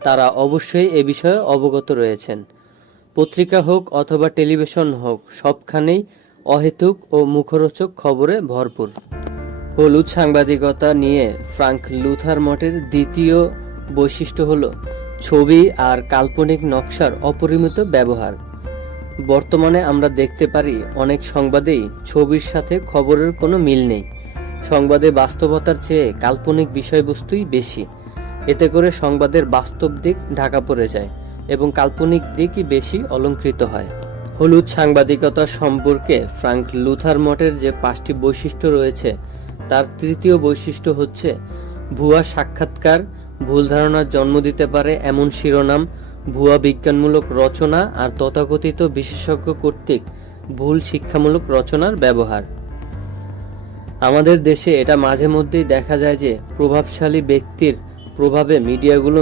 তারা অবশ্যই এ বিষয়ে অবগত রয়েছেন। পত্রিকা হোক অথবা টেলিভিশন হোক, সবখানেই অহেতুক ও মুখরোচক খবরে ভরপুর। হলুদ সাংবাদিকতা নিয়ে ফ্রাঙ্ক লুথার মঠের দ্বিতীয় বৈশিষ্ট্য হল ছবি আর কাল্পনিক নকশার অপরিমিত ব্যবহার। বর্তমানে আমরা দেখতে পারি অনেক সংবাদেই ছবির সাথে খবরের কোনো মিল নেই। সংবাদে বাস্তবতার চেয়ে কাল্পনিক বিষয়বস্তুই বেশি। এতে করে সংবাদের বাস্তব দিক ঢাকা পড়ে যায় এবং কাল্পনিক দিকই বেশি অলংকৃত হয়। হলুদ সাংবাদিকতা সম্পর্কে ফ্রাঙ্ক লুথার মঠের যে 5টি বৈশিষ্ট্য রয়েছে, তার তৃতীয় বৈশিষ্ট্য হচ্ছে ভুয়া সাক্ষাৎকার, ভুল ধারণার জন্ম দিতে পারে এমন শিরোনাম, ভুয়া বিজ্ঞানমূলক রচনা আর তথাকথিত বিশেষজ্ঞ কর্তৃক ভুল শিক্ষামূলক রচনার ব্যবহার। আমাদের দেশে এটা মাঝে মধ্যেই দেখা যায় যে প্রভাবশালী ব্যক্তির প্রভাবে মিডিয়াগুলো